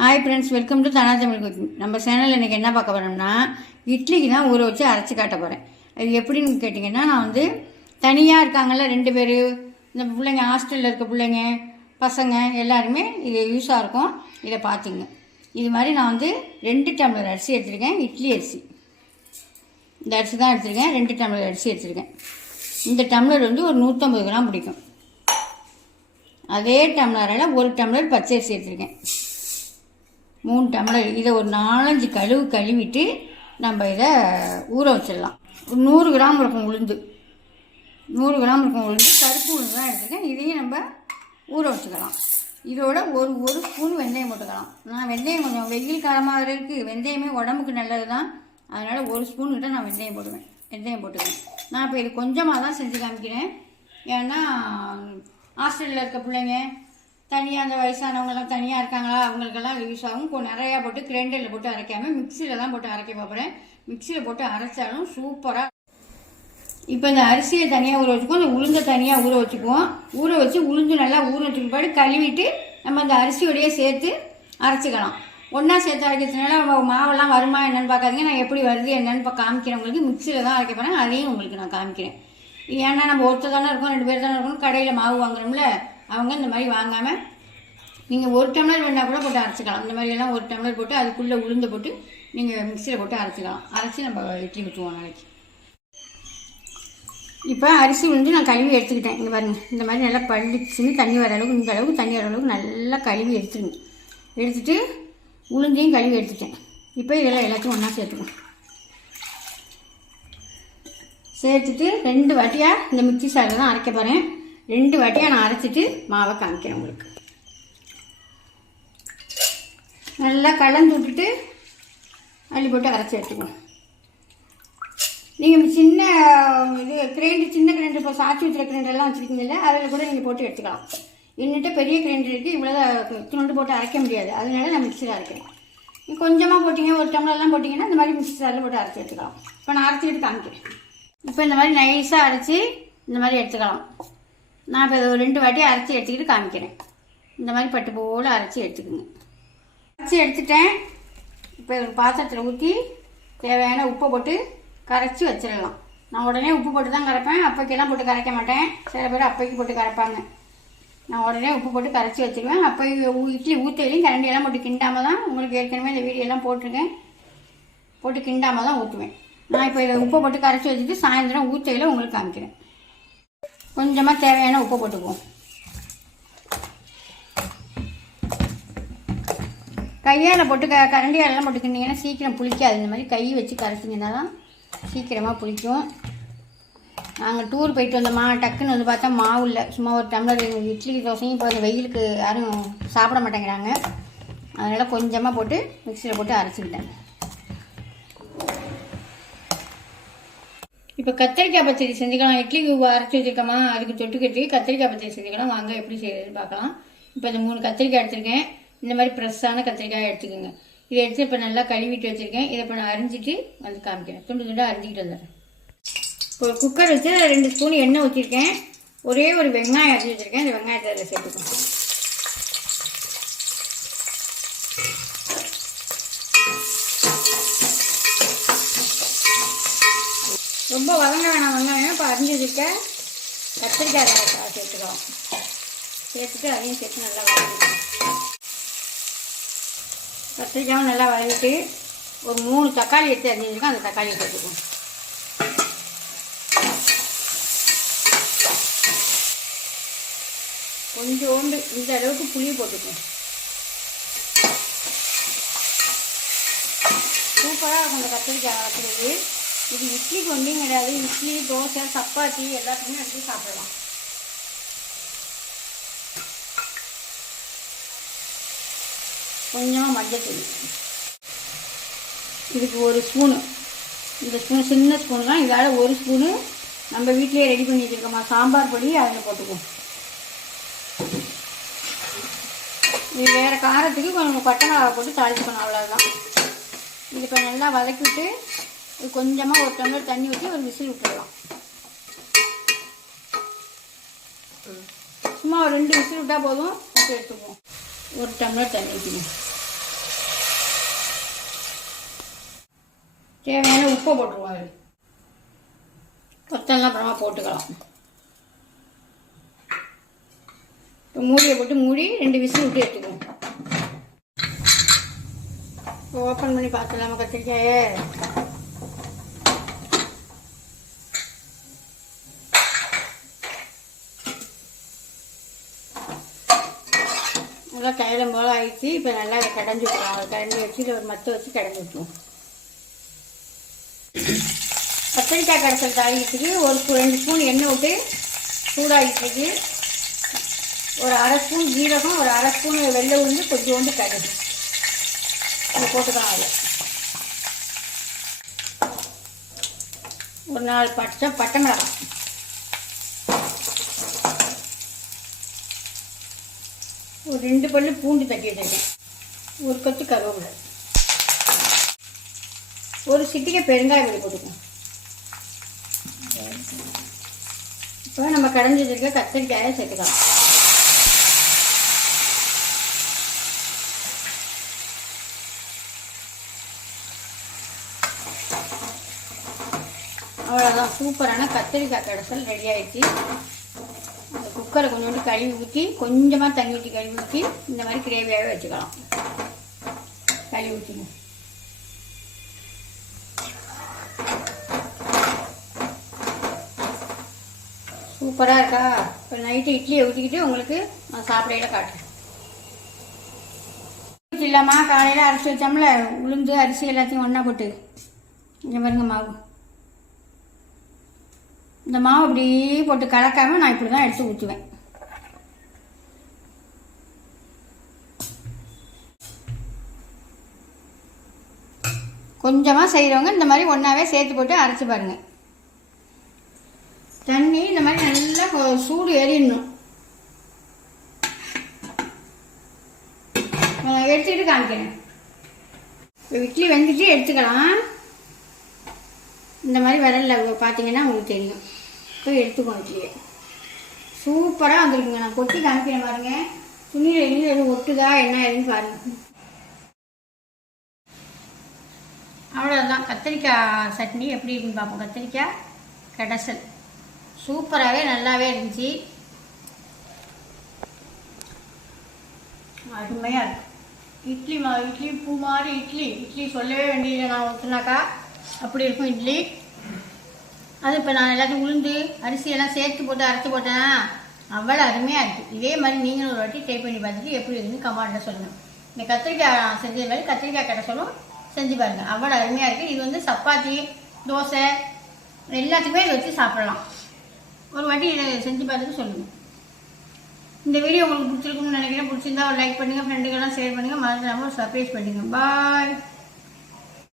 Hi friends, welcome to Dhana Tamil cooking. நம்ம சேனலில் இன்றைக்கி என்ன பார்க்க போகிறோம்னா, இட்லிக்கு தான் ஊற வச்சு அரைச்சி காட்ட போகிறேன். அது எப்படின்னு கேட்டிங்கன்னா, நான் வந்து தனியாக இருக்காங்கள்ல 2 பேர், இந்த பிள்ளைங்க ஹாஸ்டலில் இருக்க பிள்ளைங்க பசங்க எல்லாருமே இது யூஸாக இருக்கும். இதை பார்த்துங்க. இது மாதிரி நான் வந்து 2 டம்ளர் அரிசி எடுத்துருக்கேன். இட்லி அரிசி, இந்த அரிசி தான் எடுத்துருக்கேன். 2 டம்ளர் அரிசி எடுத்துருக்கேன். இந்த டம்ளர் வந்து ஒரு 150 கிராம் பிடிக்கும். அதே டம்ளரில் 1 டம்ளர் பச்சை அரிசி எடுத்துருக்கேன். 3 டம்ளர். இதை ஒரு 4-5 கழுவிட்டு நம்ம இதை ஊற வச்சிடலாம். ஒரு 100 கிராம் இருக்கும் உளுந்து. 100 கிராம் இருக்கும் உளுந்து. கருப்பு உளுந்து தான் எடுத்துருக்கேன். இதையும் நம்ம ஊற வச்சுக்கலாம். இதோட ஒரு ஸ்பூன் வெந்தயம் போட்டுக்கலாம். நான் வெந்தயம் கொஞ்சம் வெயில் காலமாக இருக்குது, வெந்தயமே உடம்புக்கு நல்லது தான். அதனால் 1 ஸ்பூன் கிட்ட நான் வெந்தயம் போட்டுக்குவேன். நான் இப்போ இது கொஞ்சமாக தான் செஞ்சு காமிக்கிறேன். ஏன்னா ஹாஸ்டலில் இருக்க பிள்ளைங்க தனியாக, அந்த வயசானவங்கெல்லாம் தனியாக இருக்காங்களா, அவங்களுக்கெல்லாம் யூஸ் ஆகும். நிறையா போட்டு கிரைண்டரில் போட்டு அரைக்காமல் மிக்சியில் தான் போட்டு அரைக்க போகிறேன். மிக்சியில் போட்டு அரைச்சாலும் சூப்பராக. இப்போ இந்த அரிசியை தனியாக ஊற வச்சுக்குவோம், இந்த உளுந்தை தனியாக ஊற வச்சுக்குவோம். ஊற வச்சு உளுந்து நல்லா ஊற வச்சுக்கு பாடு கழுவிட்டு நம்ம அந்த அரிசியோடையே சேர்த்து அரைச்சிக்கலாம். ஒன்றா சேர்த்து அரைக்கிறதுனால மாவெல்லாம் வருமா என்னென்னு பார்க்காதீங்க. நான் எப்படி வருது என்னென்னு இப்போ காமிக்கிறவங்களுக்கு மிக்சியில் தான் அரைக்க போகிறேன். அதையும் உங்களுக்கு நான் காமிக்கிறேன். ஏன்னா நம்ம ஒருத்தர் தானே இருக்கோம், 2 பேர் தானே இருக்கணும். கடையில் மாவு வாங்குறோம்ல, அவங்க இந்த மாதிரி வாங்காமல் நீங்கள் 1 டம்ளர் வேணால் கூட போட்டு அரைச்சிக்கலாம். இந்த மாதிரியெல்லாம் 1 டம்ளர் போட்டு அதுக்குள்ளே உளுந்து போட்டு நீங்கள் மிக்சியில் போட்டு அரைச்சிக்கலாம். அரைச்சி நம்ம இட்லி ஊற்றுவோம் நாளைக்கு. இப்போ அரிசி வந்து நான் கழுவி எடுத்துக்கிட்டேன். இங்கே பாருங்கள், இந்த மாதிரி நல்லா பள்ளிச்சுன்னு தண்ணி வர அளவுக்கு, இந்த அளவுக்கு தண்ணி வர அளவுக்கு நல்லா கழுவி எடுத்துட்டு உளுந்தையும் கழுவி எடுத்துட்டேன். இப்போ இதெல்லாம் எல்லாத்தையும் ஒன்றா சேர்த்துட்டு 2 வாட்டியாக இந்த மிக்சி சாரில் தான் அரைக்க போகிறேன். 2 வாட்டியாக நான் அரைச்சிட்டு மாவை காமிக்கிறேன் உங்களுக்கு. நல்லா கலந்து விட்டுட்டு அள்ளி போட்டு அரைச்சி எடுத்துக்கணும். நீங்கள் சின்ன சின்ன கிரைண்டர், இப்போ சாச்சி வச்சுருக்க கிரைண்டர்லாம் வச்சுருக்கீங்கல்ல, அதில் கூட நீங்கள் போட்டு எடுத்துக்கலாம். என்னட்டு பெரிய கிரைண்டர் இருக்குது, இவ்வளோதான் துண்டு போட்டு அரைக்க முடியாது. அதனால நான் மிக்சியில் அரைக்கிறேன். கொஞ்சமாக போட்டிங்க, 1 டம்ளர்லாம் போட்டிங்கன்னா இந்த மாதிரி மிக்சி சாரில் போட்டு அரைச்சி எடுத்துக்கலாம். இப்போ நான் அரைச்சிட்டு காமிக்கிறேன். இப்போ இந்த மாதிரி நைஸாக அரைச்சி இந்த மாதிரி எடுத்துக்கலாம். நான் இப்போ 2 வாட்டி அரைச்சி எடுத்துக்கிட்டு காமிக்கிறேன். இந்த மாதிரி பட்டு போல் அரைச்சி எடுத்துக்கோங்க. அரைச்சி எடுத்துட்டேன். இப்போ ஒரு பாத்திரத்தில் ஊற்றி தேவையான உப்பை போட்டு கரைச்சி வச்சிடலாம். நான் உடனே உப்பு போட்டு தான் கரைப்பேன். அப்பைக்கெல்லாம் போட்டு கரைக்க மாட்டேன். சில பேர் அப்பைக்கு போட்டு கரைப்பாங்க. நான் உடனே உப்பு போட்டு கரைச்சி வச்சுருவேன். அப்போ இட்லி ஊற்றையிலையும் கரண்டியெல்லாம் போட்டு கிண்டாமல் தான், உங்களுக்கு ஏற்கனவே இந்த வீடியோலாம் போட்டிருக்கேன், போட்டு கிண்டாமல் தான் ஊற்றுவேன். நான் இப்போ இதை உப்பை போட்டு கரைச்சி வச்சுட்டு சாயந்தரம் ஊற்றையில் உங்களுக்கு காமிக்கிறேன். கொஞ்சமாக தேவையான உப்பை போட்டுக்குவோம். கையால் போட்டு கரண்டியாலெல்லாம் போட்டுக்கிட்டிங்கன்னா சீக்கிரம் புளிக்காது. இந்த மாதிரி கை வச்சு கரைச்சிங்கன்னா தான் சீக்கிரமாக புளிக்கும். நாங்கள் டூர் போயிட்டு வந்தோம்மா, டக்குன்னு வந்து பார்த்தா மாவு இல்லை. சும்மா ஒரு டம்ளர் இட்லி தோசையும் இப்போ அந்த வெயிலுக்கு யாரும் சாப்பிட மாட்டேங்கிறாங்க. அதனால் கொஞ்சமாக போட்டு மிக்சியில் போட்டு அரைச்சிக்கிட்டேன். இப்போ கத்திரிக்காய் பச்சடி செஞ்சுக்கலாம். இட்லிக்கு அரைச்சி வச்சுருக்கோமா, அதுக்கு தொட்டுக்கிறதுக்கு கத்திரிக்காய் பச்சடி செஞ்சுக்கலாம். வாங்க எப்படி செய்யறது பார்க்கலாம். இப்போ இந்த 3 கத்திரிக்காய் எடுத்திருக்கேன். இந்த மாதிரி ஃப்ரெஷ்ஷான கத்திரிக்காய் எடுத்துக்கோங்க. இதை எடுத்து இப்போ நல்லா கழுவிட்டு வச்சுருக்கேன். இதை இப்போ நான் அரிஞ்சிட்டு வந்து காமிக்கிறேன். துண்டாக அரிஞ்சிக்கிட்டு வந்துடுறேன். ஒரு குக்கர் வச்சு 2 ஸ்பூன் எண்ணெய் ஊற்றிருக்கேன். ஒரே ஒரு வெங்காயம் அரிஞ்சு வச்சுருக்கேன். இந்த வெங்காயத்தை அதில் சேர்த்துக்கோங்க. ரொம்ப வதங்க வேணாம் வெங்காயம். இப்போ அரிஞ்சு வச்சுருக்க கத்திரிக்காய் சேர்த்துக்கலாம். சேர்த்துட்டு அதையும் சேர்த்து நல்லா வதக்கிக்கலாம். கத்திரிக்காயும் நல்லா வதக்கிட்டு ஒரு 3 தக்காளி எடுத்து அரிஞ்சு வச்சுருக்கேன். அந்த தக்காளியை சேர்த்துக்குவோம். கொஞ்சோண்டு இந்த அளவுக்கு புளி போட்டுக்குவோம். சூப்பராக இருக்கும் இந்த கத்திரிக்காய் வளர்க்குறது. இது இட்லிக்கு ஒன்றும் கிடையாது. இட்லி, தோசை, சப்பாத்தி எல்லாத்துக்குமே எடுத்து சாப்பிடலாம். கொஞ்சமாக மஞ்சத்தூள், இதுக்கு 1 ஸ்பூனு. இந்த ஸ்பூன் சின்ன ஸ்பூன் தான். இதால் 1 ஸ்பூனு நம்ம வீட்டிலேயே ரெடி பண்ணி வச்சுருக்கோமா சாம்பார் பொடி, அதில் போட்டுக்குவோம். இது வேறு காரத்துக்கு கொஞ்சம் பட்டை மிளகா போட்டு தாளிச்சுக்கணும், அவ்வளோதான். இது இப்போ நல்லா வதக்கிவிட்டு இது கொஞ்சமாக 1 டம்ளர் தண்ணி ஊற்றி ஒரு விசில் விட்டுடலாம். சும்மா ஒரு 2 விசில் விட்டால் போதும். எடுத்துக்குவோம். 1 டம்ளர் தண்ணி ஊற்றிக்கணும். தேவையான உப்பை போட்டுருவோம். அது கொத்தெல்லாம் அப்புறமா போட்டுக்கலாம். இப்போ மூடியை போட்டு மூடி 2 விசில் விட்டு எடுத்துக்குவோம். இப்போ ஓப்பன் பண்ணி பார்த்துலாமா கத்திரிக்காயை? நல்லா கையிலம் போல் ஆயிடுச்சு. இப்போ நல்லா அதை கடைஞ்சி விட்டுருவோம். அதை கடைஞ்சி வச்சு ஒரு மற்ற வச்சு கடைஞ்சி விட்டுருவோம். கத்திரிக்காய் கடைசல் தாளிக்கிறதுக்கு ஒரு 2 ஸ்பூன் எண்ணெய் விட்டு சூடாகிட்டு ஒரு 1/2 ஸ்பூன் ஜீரகம், ஒரு 1/2 ஸ்பூன் வெள்ளை உளுந்து, கொஞ்சோண்டு கடுகு அதை போட்டுக்கலாம். அதில் ஒரு 4 பட்டை மிளகாய், ஒரு 2 பல்லு பூண்டு தட்டி வச்சுருக்கேன், ஒரு கொத்து கருவேப்பிலை, ஒரு சிட்டிகை பெருங்காய பொடி போட்டுக்கோம். இப்போ நம்ம கடைஞ்சி வச்சிருக்க கத்திரிக்காயை சேர்த்துக்கலாம். அவ்வளோதான், சூப்பரான கத்திரிக்காய் கடைசல் ரெடி ஆகிடுச்சு. அந்த குக்கரை கொஞ்சோண்டு கழுவி ஊற்றி, கொஞ்சமாக தண்ணி ஊற்றி கழுவி ஊற்றி இந்த மாதிரி கிரேவியாகவே வச்சுக்கலாம். கழுவி ஊற்றிங்க. சூப்பராக இருக்கா? இப்போ நைட்டு இட்லியை ஊற்றிக்கிட்டு உங்களுக்கு நான் சாப்பிடையில காட்டுறேன். இல்லாமல் காலையில் அரைச்சி வச்சோம்ல, உளுந்து அரிசி எல்லாத்தையும் ஒன்றா போட்டு இங்கே பாருங்க மாவு. இந்த மாவு அப்படி போட்டு கலக்காமல் நான் இப்படி தான் எடுத்து ஊற்றுவேன். கொஞ்சமாக செய்கிறவங்க இந்த மாதிரி ஒன்றாவே சேர்த்து போட்டு அரைச்சி பாருங்கள். தண்ணி இந்த மாதிரி நல்லா சூடு ஏறிடணும். நான் எடுத்துக்கிட்டு காமிக்கிறேன். இப்போ இட்லி வெந்துட்டு எடுத்துக்கலாம். இந்த மாதிரி விரலில் பார்த்தீங்கன்னா உங்களுக்கு தெரியும். இப்போ எடுத்துக்கோங்க இட்லியை. சூப்பராக வந்துருக்குங்க. நான் கொட்டி காமிக்கிறேன் பாருங்க. துணியில் எதுவும் ஒட்டுதா என்ன ஏதுன்னு பாருங்கள். அவ்வளோதான், கத்திரிக்காய் சட்னி எப்படி இருக்குன்னு பார்ப்போம். கத்திரிக்காய் கடைசல் சூப்பராகவே நல்லாவே இருந்துச்சு. அருமையாக இருக்கும். இட்லி பூ மாதிரி இட்லி சொல்லவே வேண்டியதில்லை. நான் ஊற்றுனாக்கா அப்படி இருக்கும் இட்லி. அது இப்போ நான் எல்லாத்தையும் உளுந்து அரிசியெல்லாம் சேர்த்து போட்டு அரைச்சி போட்டேன். அவ்வளோ அருமையாக இருக்குது. இதே மாதிரி நீங்களும் ஒரு வாட்டி ட்ரை பண்ணி பார்த்துட்டு எப்படி இருக்குன்னு கமெண்ட்டில் சொல்லுங்கள். இந்த கத்திரிக்காய் செஞ்சது மாதிரி கத்திரிக்காய் கடைசலும் செஞ்சு பாருங்கள். அவ்வளோ அருமையாக இருக்குது. இது வந்து சப்பாத்தி, தோசை எல்லாத்துக்குமே இதை வச்சு சாப்பிட்லாம். ஒரு வாட்டி இதை செஞ்சு பார்த்துட்டு சொல்லுங்கள். இந்த வீடியோ உங்களுக்கு பிடிச்சிருக்குன்னு நினைக்கிறேன். பிடிச்சிருந்தா ஒரு லைக் பண்ணுங்கள், ஃப்ரெண்டுக்கெல்லாம் ஷேர் பண்ணுங்கள், மறந்துடாமல் சப்ஸ்கிரைப் பண்ணுங்கள். பாய்.